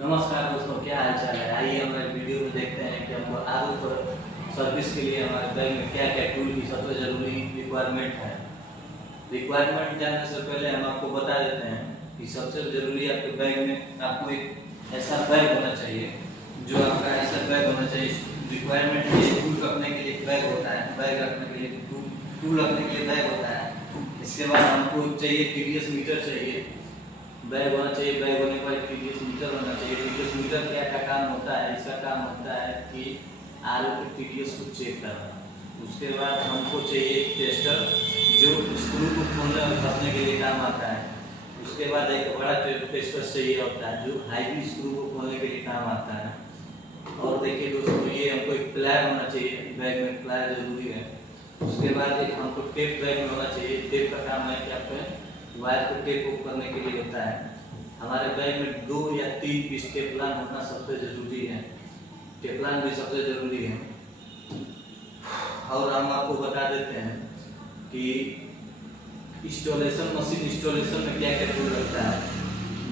नमस्कार दोस्तों, क्या हाल चाल है। आइए हमारे वीडियो में देखते हैं कि हमको आगे पर सर्विस के लिए हमारे बैग में क्या क्या टूल की सबसे ज़रूरी रिक्वायरमेंट है। रिक्वायरमेंट जानने से पहले हम आपको बता देते हैं कि सबसे ज़रूरी आपके बैग में आपको एक ऐसा बैग होना चाहिए, जो आपका ऐसा बैग होना चाहिए। रिक्वायरमेंट ये टूल रखने के लिए बैग होता है, बैग रखने के लिए टूल रखने के लिए बैग होता है। इसके बाद हमको चाहिए TDS मीटर चाहिए, बैग होना चाहिए। बैग होने के बाद TDS मीटर होना चाहिए। TDS मीटर क्या क्या काम होता है, इसका काम होता है कि आलू के TDS को चेक करना। उसके बाद हमको चाहिए टेस्टर, जो स्क्रू को खोलने और कसने के लिए काम आता है। उसके बाद एक बड़ा टेस्टर चाहिए होता है, जो हाई स्क्रू को खोलने के लिए काम आता है। और देखिए दोस्तों, ये हमको एक प्लायर होना चाहिए, बैग में प्लायर जरूरी है। उसके बाद एक हमको टेप बैग में होना चाहिए। टेप का काम है कि आपके वायर को टेप अप करने के लिए होता है। हमारे बैग में 2 या 3 पीस टेपलान होना सबसे ज़रूरी है। टेपलान भी सबसे ज़रूरी है। और हम आपको बता देते हैं कि इंस्टॉलेशन, मशीन इंस्टॉलेशन में क्या क्या टूल लगता है।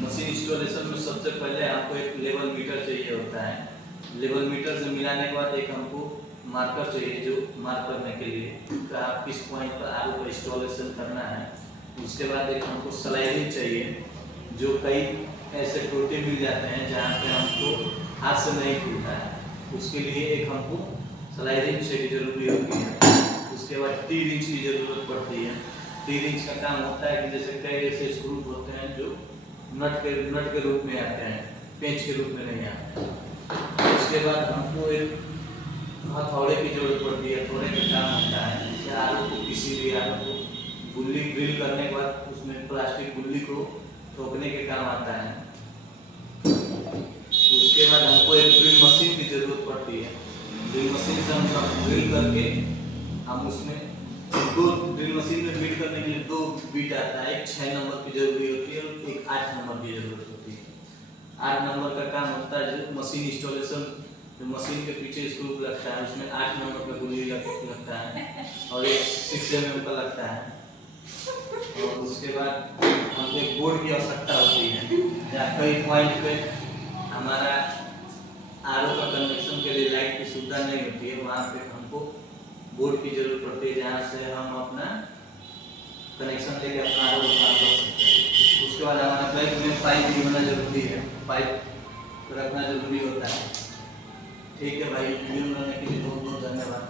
मशीन इंस्टॉलेशन में सबसे पहले आपको एक लेवल मीटर चाहिए होता है। लेवल मीटर से मिलाने के बाद एक हमको मार्कर चाहिए, जो मार्क करने के लिए कि आप किस पॉइंट पर आलू का इंस्टॉलेशन करना है। उसके बाद एक हमको स्लाइडिंग चाहिए, जो कई ऐसे टोटे मिल जाते हैं जहाँ पे हमको हाथ से नहीं खुलता है। उसके लिए एक हमको स्लाइडिंग से जरूरी होती है। उसके बाद 3 इंच की ज़रूरत पड़ती है। 3 इंच का काम होता है कि जैसे कई ऐसे स्क्रू होते हैं जो नट के रूप में आते हैं, पेंच के रूप में नहीं आते हैं। उसके बाद हमको एक हथौड़े की जरूरत पड़ती है। हथौड़े का काम होता है जैसे आलू को, किसी भी आलू को गुल्ली ड्रिल करने के बाद उसमें प्लास्टिक गुल्ली को ठोकने के काम आता है। उसके बाद हमको एक ड्रिल मशीन की जरूरत पड़ती है। ड्रिल मशीन से हम ड्रिल करके हम उसमें 2 ड्रिल मशीन में बीट करने के लिए 2 बीट आता है। एक 6 नंबर की जरूरी होती है और एक 8 नंबर की जरूरत होती है। 8 नंबर का काम होता है जो मशीन इंस्टॉलेशन, जो मशीन के पीछे स्क्रू लगता है, उसमें 8 नंबर का गुल्ली लगता है और एक 6 mm का लगता है। और उसके बाद हमको एक बोर्ड की आवश्यकता होती है, जहाँ कई पॉइंट पे हमारा आरओ का कनेक्शन के लिए लाइट की सुविधा नहीं होती है, वहाँ पे हमको बोर्ड की जरूरत पड़ती है, जहाँ से हम अपना कनेक्शन लेके अपना आरओ काम कर सकते हैं। उसके बाद हमारे बैग में पाइप भी होना जरूरी है, पाइप रखना जरूरी होता है। ठीक है भाई, वीडियो बनाने के लिए बहुत बहुत धन्यवाद।